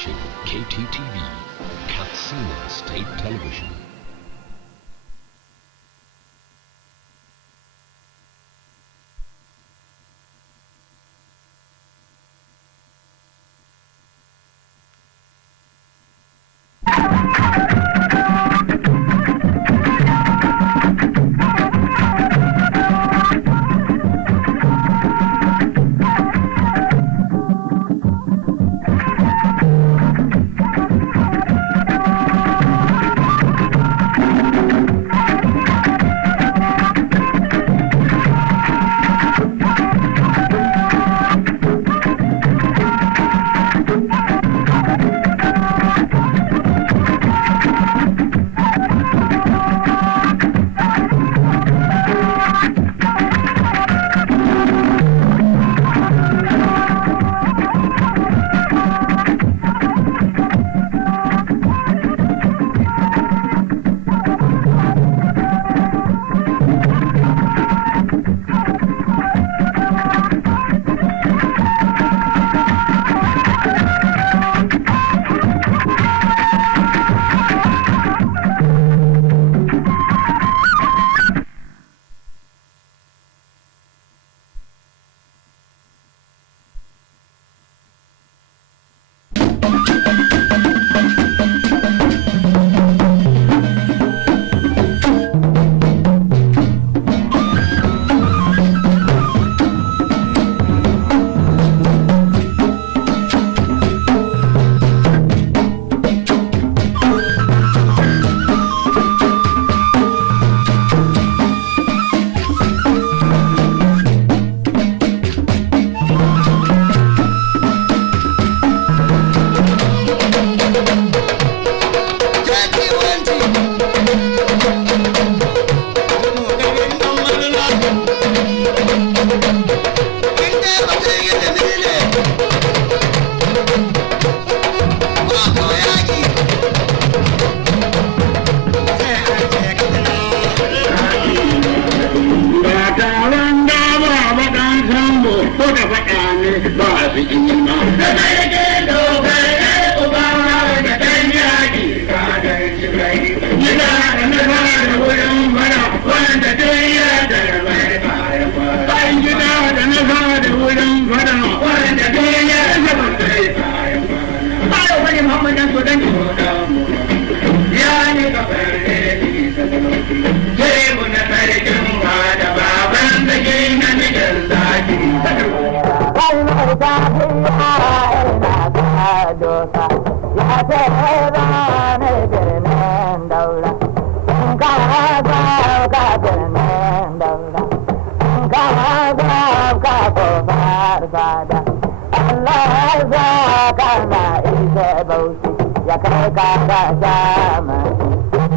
watching Kttv, Katsina State Television.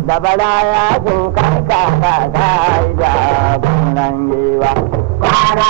Da balaya su kanka ka kai da kunan giwa kwana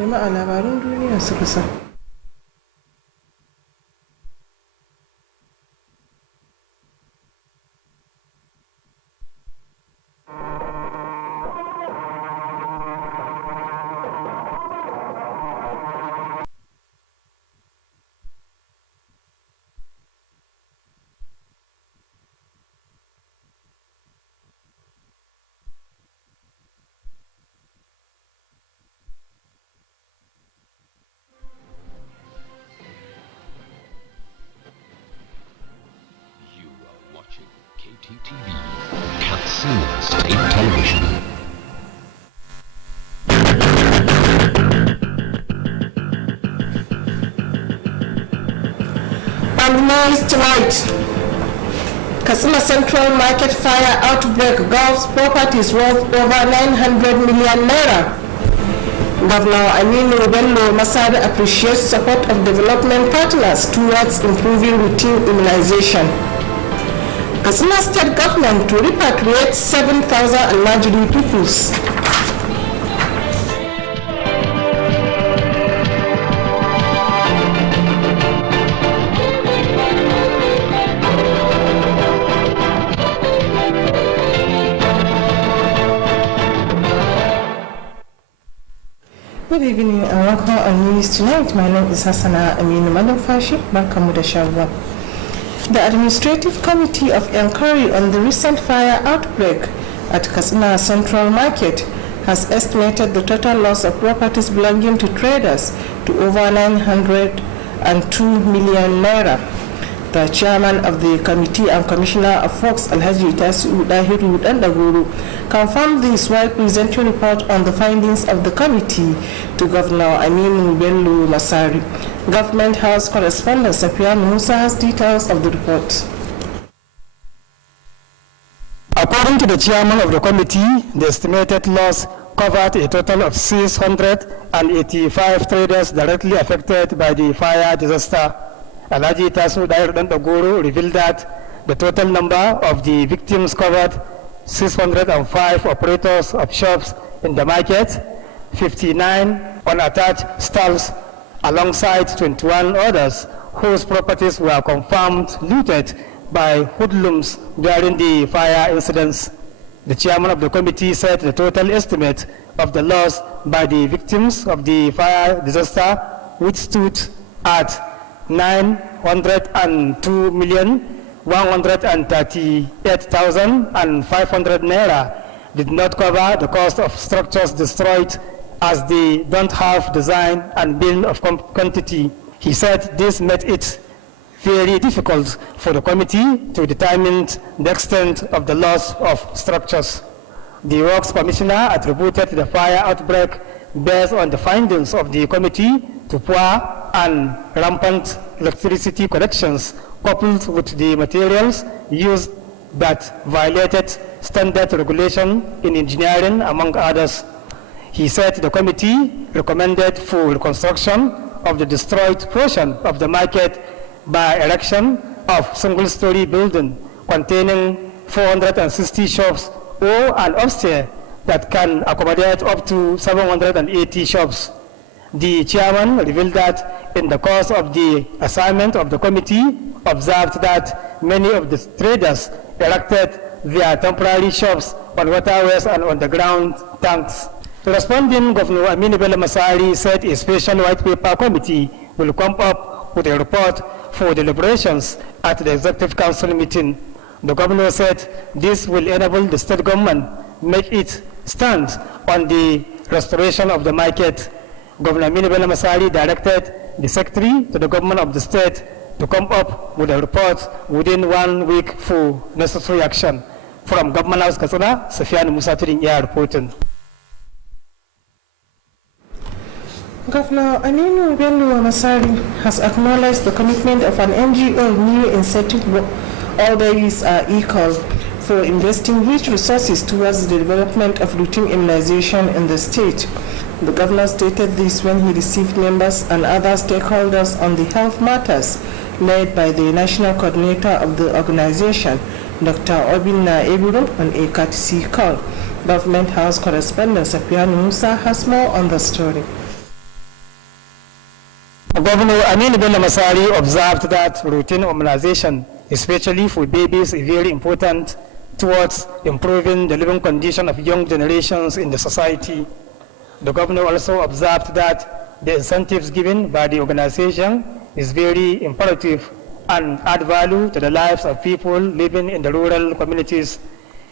Jama'a labaran duniya suka sa. Katsina State Television. On the news tonight, Katsina Central Market fire outbreak gulfs properties worth over 900 million naira. Governor Aminu Bello Masari appreciates support of development partners towards improving routine immunization. Katsina State Government to repatriate 7,000 Almajiri pupils. Good evening and welcome on News Tonight. My name is Hassana Aminu Madamfashi. Welcome to the show. The Administrative Committee of Inquiry on the recent fire outbreak at Katsina Central Market has estimated the total loss of properties belonging to traders to over 902 million naira. The chairman of the committee and commissioner of Fox, Alhaji Tasiu Dahiru Dandaguru, confirmed this while presenting a report on the findings of the committee to Governor Aminu Bello Masari. Government House correspondent Safian Musa has details of the report. According to the chairman of the committee, the estimated loss covered a total of 685 traders directly affected by the fire disaster. Alhaji Tasu Dair Dandaguru revealed that the total number of the victims covered 605 operators of shops in the market, 59 unattached stalls, alongside 21 others whose properties were confirmed looted by hoodlums during the fire incidents. The chairman of the committee said the total estimate of the loss by the victims of the fire disaster, which stood at 902,138,500 naira, did not cover the cost of structures destroyed as they don't have design and bill of quantity. He said this made it very difficult for the committee to determine the extent of the loss of structures. The Works Commissioner attributed the fire outbreak based on the findings of the committee to poor and rampant electricity connections coupled with the materials used that violated standard regulation in engineering, among others. He said the committee recommended full reconstruction of the destroyed portion of the market by erection of single-story building containing 460 shops or an upstairs that can accommodate up to 780 shops. The chairman revealed that in the course of the assignment of the committee, observed that many of the traders erected their temporary shops on waterways and underground tanks. Responding, Governor Aminu Bello Masari said a special white paper committee will come up with a report for deliberations at the Executive Council meeting. The governor said this will enable the state government make its stand on the restoration of the market. Governor Aminu Bello Masari directed the secretary to the government of the state to come up with a report within 1 week for necessary action. From Government House, Katsina, Safian Musa reporting. Governor Aminu Bello Masari has acknowledged the commitment of an NGO new incentive, all babies are equal, for investing huge resources towards the development of routine immunization in the state. The governor stated this when he received members and other stakeholders on the health matters led by the national coordinator of the organization, Dr. Obinna Eburu, on a Kttv call. Government House correspondent Safian Musa has more on the story. Governor Aminu Bello Masari observed that routine immunization, especially for babies, is very important towards improving the living condition of young generations in the society. The governor also observed that the incentives given by the organization is very imperative and add value to the lives of people living in the rural communities.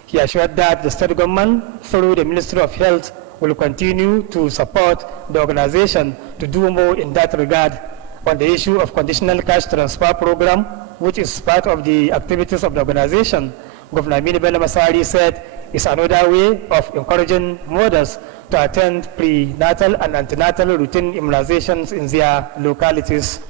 He assured that the state government, through the Ministry of Health, will continue to support the organization to do more in that regard. On the issue of conditional cash transfer program, which is part of the activities of the organization, Governor Aminu Bello Masari said is another way of encouraging mothers to attend prenatal and antenatal routine immunizations in their localities.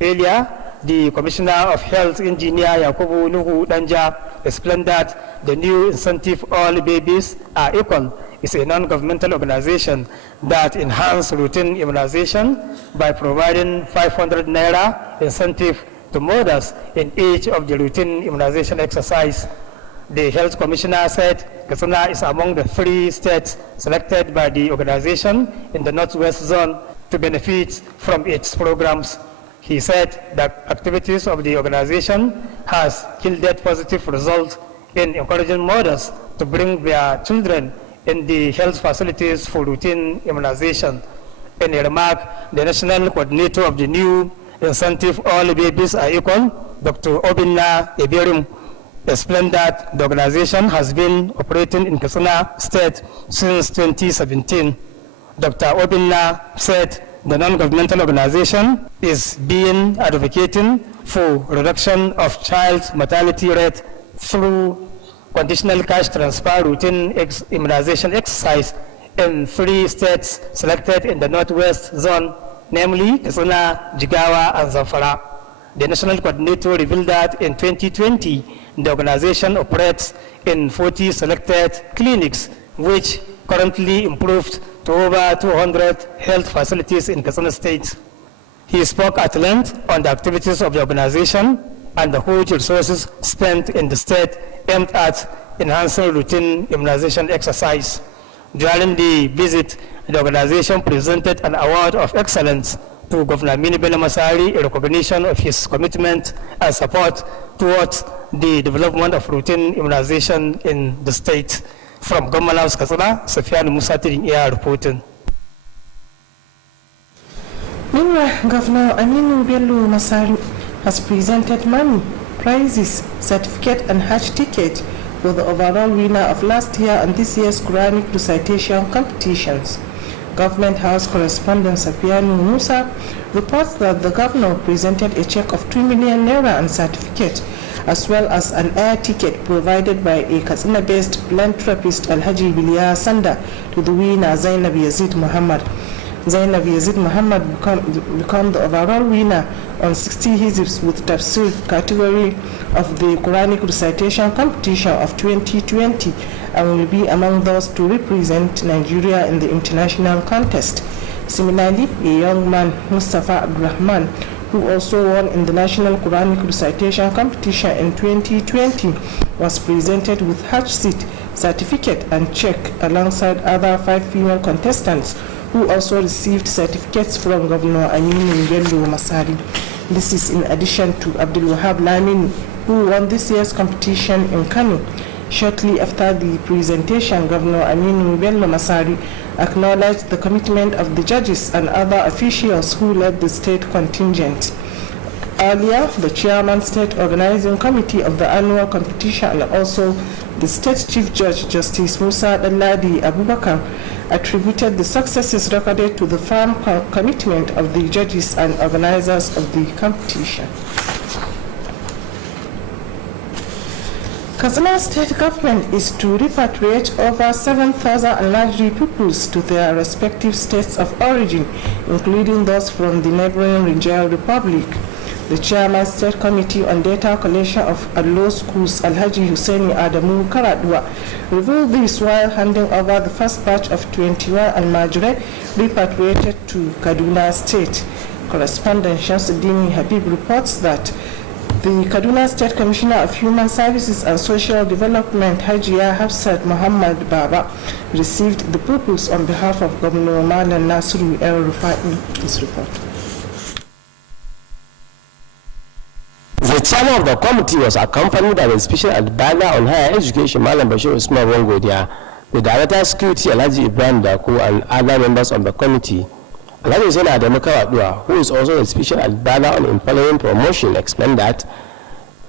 Earlier, the Commissioner of Health, Engineer Yakubu Nuhu Danja, explained that the new incentive All Babies Are Equal is a non-governmental organization that enhances routine immunization by providing 500 naira incentive to mothers in each of the routine immunization exercise. The Health Commissioner said Katsina is among the 3 states selected by the organization in the Northwest Zone to benefit from its programs. He said that activities of the organization has yielded positive results in encouraging mothers to bring their children in the health facilities for routine immunization. In a remark, the national coordinator of the new incentive All Babies Are Equal, Dr. Obinna Eberum, explained that the organization has been operating in Katsina State since 2017. Dr. Obinna said the non-governmental organization is being advocating for reduction of child mortality rate through conditional cash transfer routine immunization exercise in 3 states selected in the Northwest Zone, namely Katsina, Jigawa, and Zamfara. The national coordinator revealed that in 2020, the organization operates in 40 selected clinics, which currently improved to over 200 health facilities in Katsina State. He spoke at length on the activities of the organization and the huge resources spent in the state aimed at enhancing routine immunization exercise. During the visit, the organization presented an award of excellence to Governor Aminu Bello Masari in recognition of his commitment and support towards the development of routine immunization in the state. From Government House, Katsina, Safiyan Musa Tirin Iya reporting. Meanwhile, Governor Aminu Bello Masari has presented money, prizes, certificate, and Hajj ticket for the overall winner of last year and this year's Quranic recitation competitions. Government House correspondent Safiyan Musa reports that the governor presented a check of 2 million naira and certificate, as well as an air ticket provided by a Katsina-based philanthropist Alhaji Biliya Sanda to the winner Zainab Yazid Muhammad. Zainab Yazid Muhammad become the overall winner on 60 hizbs with tafsir category of the Quranic recitation competition of 2020 and will be among those to represent Nigeria in the international contest. Similarly, a young man, Mustafa Abdurrahman, who also won in the National Quranic Recitation Competition in 2020, was presented with Hajj seat, certificate, and check alongside other 5 female contestants who also received certificates from Governor Aminu Bello Masari. This is in addition to Abdul Wahab Lamin, who won this year's competition in Kano. Shortly after the presentation, Governor Aminu Bello Masari acknowledged the commitment of the judges and other officials who led the state contingent. Earlier, the chairman state organizing committee of the annual competition and also the state chief judge, Justice Musa Dalladi Abubakar, attributed the successes recorded to the firm commitment of the judges and organizers of the competition. Katsina state government is to repatriate over 7,000 Almajiri pupils to their respective states of origin, including those from the neighboring Niger Republic. The chairman state committee on data collection of Allo schools, Alhaji Hussaini Adamu Karadwa, revealed this while handing over the first batch of 21 Almajiri repatriated to Kaduna State. Correspondent Shamsuddin Habib reports that the Kaduna State Commissioner of Human Services and Social Development, Hajiya Hafsat Muhammad Baba, received the pupils on behalf of Governor Malan Nasiru El Rufai. This report. The chairman of the committee was accompanied by the special advisor on higher education, Malam Bashir Usman Wongodia, the director of security, Alhaji Ibrahim Daku, and other members of the committee. Alhaji Hussein Adamu Kawadua, who is also a special advisor on employment promotion, explained that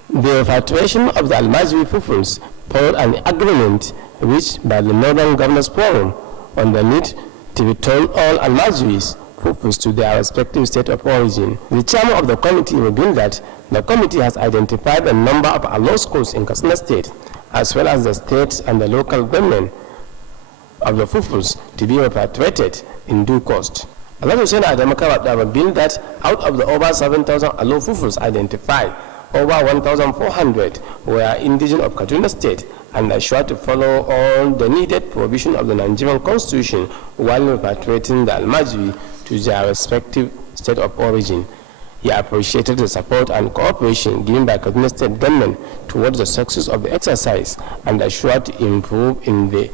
the repatriation of the Almajiri pupils followed an agreement reached by the Northern Governors Forum on the need to return all Almajiris pupils to their respective state of origin. The chairman of the committee revealed that the committee has identified a number of Allo schools in Katsina State as well as the state and the local government of the Fufus to be repatriated in due course. Alhaji Hussein Adamu Kabada revealed that out of the over 7,000 Alo Fufus identified, over 1,400 were indigenous of Kaduna State and are sure to follow all the needed provision of the Nigerian Constitution while repatriating the Almajiri to their respective state of origin. He appreciated the support and cooperation given by Kaduna State government towards the success of the exercise and assured to improve in the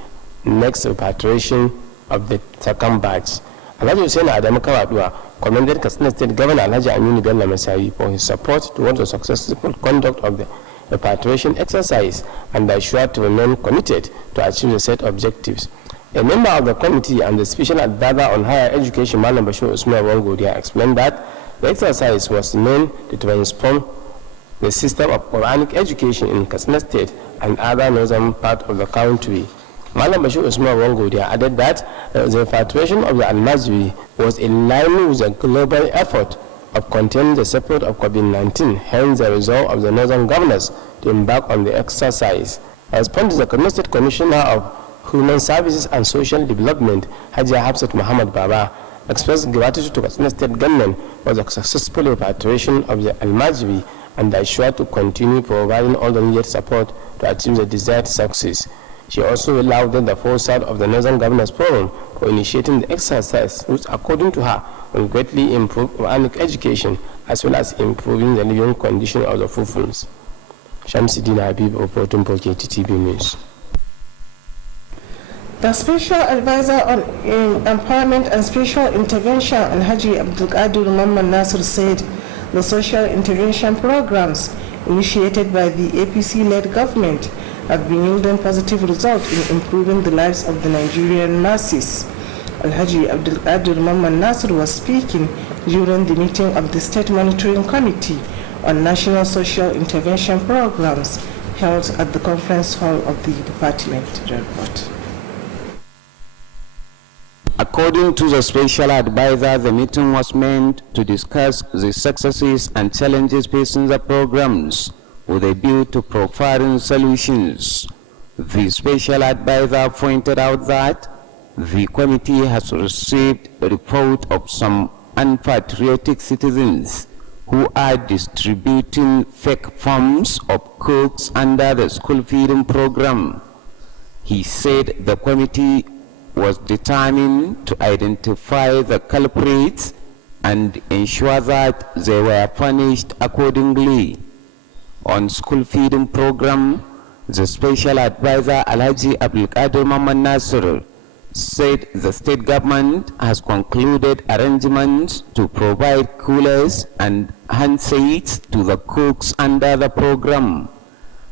next repatriation of the second batch. Alhaji Hussein Adamu Kabada commended Katsina State Governor Alhaji Aminu Bello Masari for his support towards the successful conduct of the repatriation exercise and assured to remain committed to achieve the set objectives. A member of the committee and the special advisor on higher education, Malam Bashir Usman Wangodia, explained that the exercise was meant to transform the system of Quranic education in Katsina State and other northern parts of the country. Malam Bashir Usman Wangodia added that the repatriation of the Al-Mazwi was in line with the global effort of containing the spread of COVID-19, hence the resolve of the northern governors to embark on the exercise. As responding to the Kaduna State Commissioner of Human Services and Social Development, Hajia Hafsat Muhammad Baba, expressed gratitude to Katsina State government for the successful repatriation of the Al-Majri and assured to continue providing all the needed support to achieve the desired success. She also lauded the foresight of the Northern Governors Forum for initiating the exercise, which, according to her, will greatly improve Quranic education as well as improving the living condition of the Fufus. Shamsuddin Habib, reporting for Kttv News. The Special Advisor on Empowerment and Special Intervention, Alhaji Abdul Qadir Muhammad Nasir, said the social intervention programs initiated by the APC-led government have been yielding positive results in improving the lives of the Nigerian masses. Alhaji Abdul Qadir Muhammad Nasir was speaking during the meeting of the State Monitoring Committee on National Social Intervention Programs held at the conference hall of the department. Report. According to the special advisor, the meeting was meant to discuss the successes and challenges facing the programs with a view to providing solutions. The special advisor pointed out that the committee has received a report of some unpatriotic citizens who are distributing fake forms of cooks under the school feeding program. He said the committee was determined to identify the culprits and ensure that they were punished accordingly. On school feeding program, the special advisor Alhaji Abdul Qadir Muhammad Nasir said the state government has concluded arrangements to provide coolers and handsets to the cooks under the program.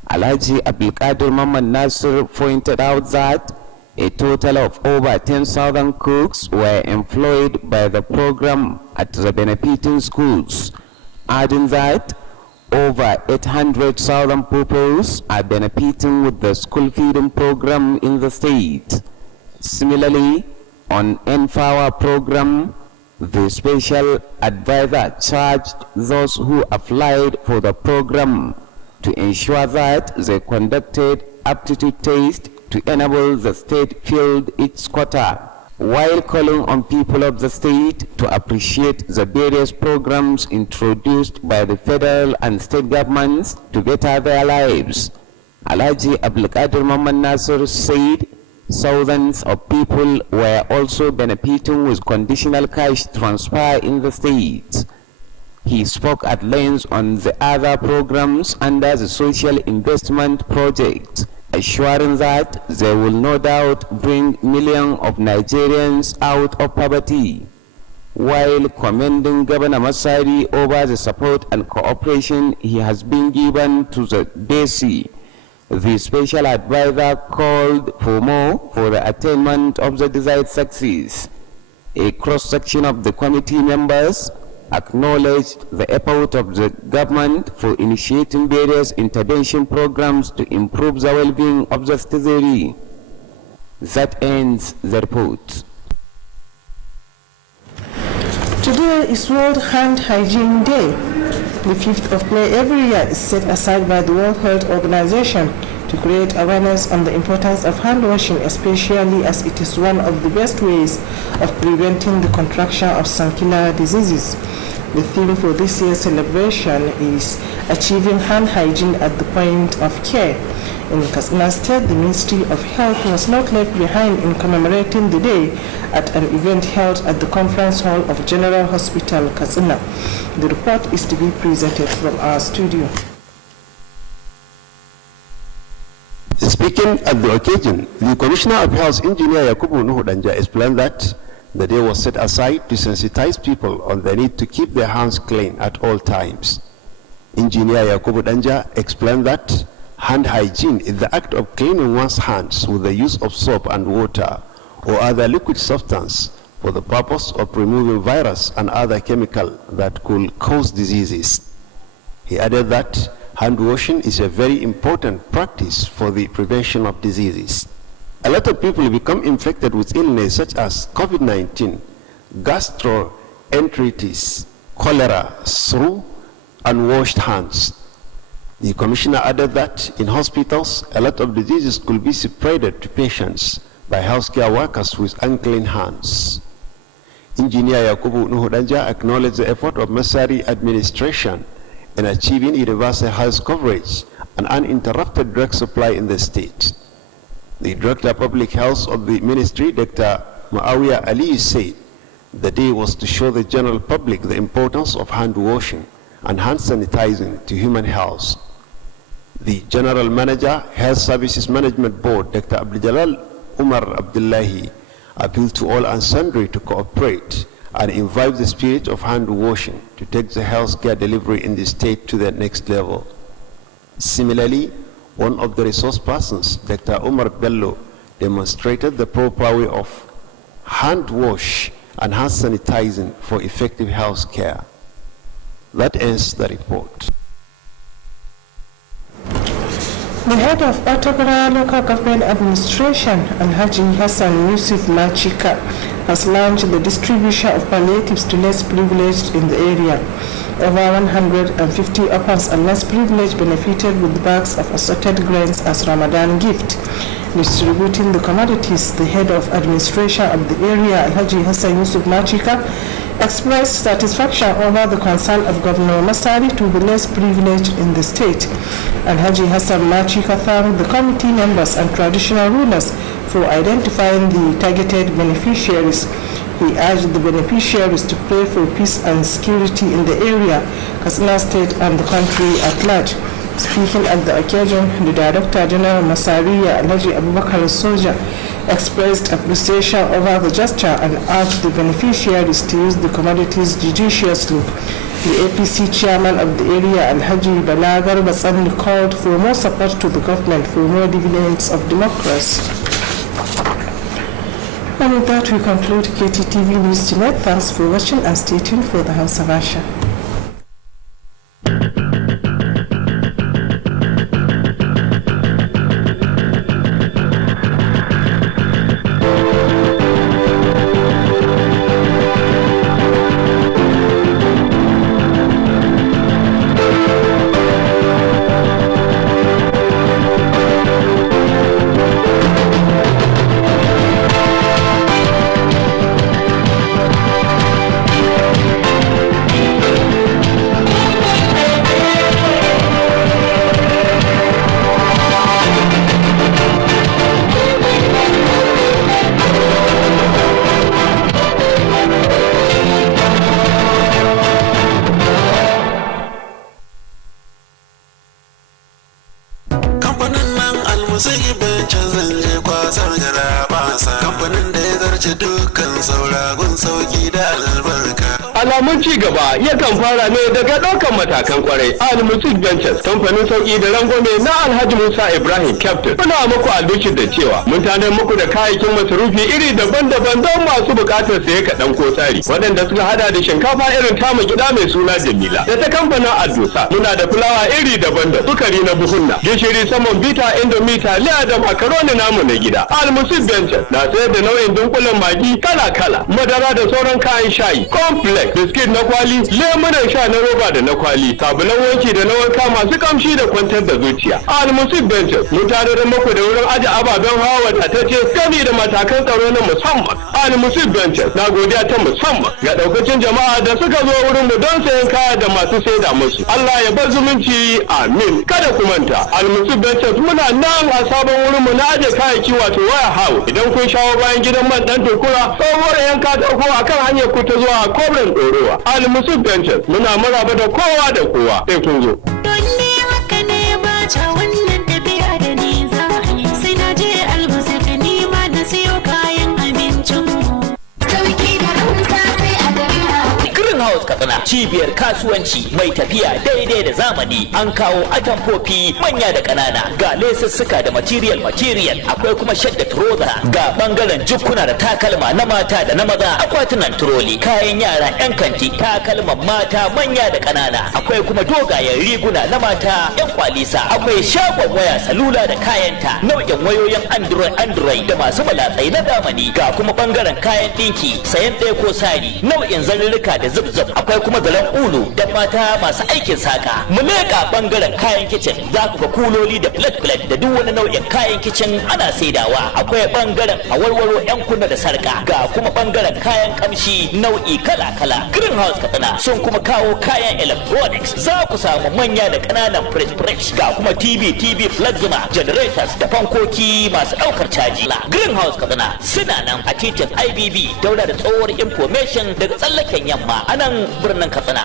Alhaji Abdul Qadir Muhammad Nasir pointed out that a total of over 10,000 cooks were employed by the program at the benefiting schools, adding that over 800,000 pupils are benefiting with the school feeding program in the state. Similarly, on Empower program, the special advisor charged those who applied for the program to ensure that they conducted aptitude tests to enable the state field its quota, while calling on people of the state to appreciate the various programs introduced by the federal and state governments to better their lives. Alhaji Abdul Qadir Muhammad Nasir said thousands of people were also benefiting with conditional cash transfer in the state. He spoke at length on the other programs under the Social Investment Project, assuring that they will no doubt bring millions of Nigerians out of poverty, while commending Governor Masari over the support and cooperation he has been given to the BC. The special advisor called for more for the attainment of the desired success. A cross-section of the committee members acknowledged the effort of the government for initiating various intervention programs to improve the well-being of the citizenry. That ends the report. Today is World Hand Hygiene Day. The 5th of May every year is set aside by the World Health Organization to create awareness on the importance of hand washing, especially as it is one of the best ways of preventing the contraction of some killer diseases. The theme for this year's celebration is Achieving Hand Hygiene at the Point of Care. In Katsina State, the Ministry of Health was not left behind in commemorating the day at an event held at the Conference Hall of General Hospital, Katsina. The report is to be presented from our studio. Speaking at the occasion, the Commissioner of Health, Engineer Yakubu Nuhu Danja, explained that the day was set aside to sensitize people on the need to keep their hands clean at all times. Engineer Yakubu Danja explained that hand hygiene is the act of cleaning one's hands with the use of soap and water or other liquid substance for the purpose of removing virus and other chemical that could cause diseases. He added that hand washing is a very important practice for the prevention of diseases. A lot of people become infected with illness such as COVID-19, gastroenteritis, cholera through unwashed hands. The commissioner added that in hospitals, a lot of diseases could be spread to patients by healthcare workers with unclean hands. Engineer Yakubu Nuhu Danja acknowledged the effort of Masari administration in achieving universal health coverage and uninterrupted drug supply in the state. The Director of Public Health of the Ministry, Dr. Muawiyah Ali, said the day was to show the general public the importance of hand washing and hand sanitizing to human health. The General Manager, Health Services Management Board, Dr. Abdul Umar Abdullahi, appealed to all and sundry to cooperate and invite the spirit of hand washing to take the healthcare delivery in the state to the next level. Similarly, one of the resource persons, Dr. Umar Bello, demonstrated the proper way of hand wash and hand sanitizing for effective health care. That ends the report. The head of Otagora Local Government Administration, Alhaji Hassan Yusuf Machika, has launched the distribution of palliatives to less privileged in the area. Over 150 orphans and less privileged benefited with bags of assorted grains as Ramadan gift. Distributing the commodities, the head of administration of the area, Alhaji Hassan Yusuf Machika, expressed satisfaction over the concern of Governor Masari to the less privileged in the state. Alhaji Hassan Machika thanked the committee members and traditional rulers for identifying the targeted beneficiaries. He urged the beneficiaries to pray for peace and security in the area, Katsina State and the country at large. Speaking at the occasion, the Director General Masariya Alhaji Abubakar Soja expressed appreciation over the gesture and urged the beneficiaries to use the commodities judiciously. The APC chairman of the area, Alhaji Balagar Basani, called for more support to the government for more dividends of democracy. And with that, we conclude Kttv News tonight. Thanks for watching and stay tuned for the House of Asia. Alamun ci gaba yakan fara ne daga ɗaukan matakan kwarai. Al-Musid Ventures, kamfanin sauki da rangwame na Alhaji Musa Ibrahim Captain. Muna muku albishir da cewa mun tanar muku da kayayyakin masarufi iri daban-daban don masu buƙatar saye kaɗan ko tsari. Waɗanda suka hada da shinkafa irin tamu gida mai suna Jamila. Da ta kamfanin Aldosa muna da fulawa iri daban-daban, sukari na buhunna, gishiri saman bita, indomie, taliya da makaroni namu na gida. Al-Musid Ventures na sayar da nau'in dunkulen magi kala-kala, madara da sauran kayan shayi, complex, biskit na kwali, lemunan sha na roba da na kwali, sabulan wanki da na wanka masu kamshi da kwantar da zuciya. Al-Musib Ventures mun tare da muku da wurin aje ababen hawa wadatacce gami da matakan tsaro na musamman. Al-Musib Ventures na godiya ta musamman ga daukacin jama'a da suka zo wurin mu don sayan kaya da masu saida musu. Allah ya bar zumunci, amin. Kada ku manta, Al-Musib Ventures muna nan a sabon wurin mu na aje kayayyaki wato waya hawo. Idan kun shawo bayan gidan man dan tukura, tsohuwar yanka ta ko akan hanyar ku ta zuwa Kobren Dorowa. Al-Musib Ventures muna maraba da kowa da kowa. Sai kun zo. Don ne haka ne ba ta wannan tafiya da ni za a yi. Sai na je Al-Musib ni ma na siyo kayan abincin mu. Sauki da rahusa sai a gari Greenhouse Katsina, cibiyar kasuwanci mai tafiya daidai da zamani. An kawo atamfofi manya da ƙanana, ga lesussuka da material, akwai kuma shadda trouser, ga bangaren jukkuna da takalma na mata da na maza, akwatunan troli, kayan yara 'yan kanti, takalman mata manya da ƙanana, akwai kuma dogayen riguna na mata 'yan kwalisa, akwai shagon waya salula da kayanta, nau'in wayoyin android da masu malatsai na zamani, ga kuma bangaren kayan ɗinki, sayan ɗaya ko sari, nau'in zarurruka da zubzub, akwai kuma zaren ulu da mata masu aikin saka. Mu leƙa bangaren kayan kicin, za ku ga kuloli da plate da duk wani nau'in kayan kicin ana saidawa. Akwai bangaren awarwaro 'yan kunna da sarka, ga kuma bangaren kayan kamshi nau'i kala-kala. Greenhouse Katsina sun kuma kawo kayan electronics, za ku samu manya da ƙananan fridge, ga kuma TV plasma, generators da fankoki masu ɗaukar caji. Greenhouse Katsina suna nan a titin IBB daura da tsohuwar information daga tsallaken yamma a nan birnin Katsina.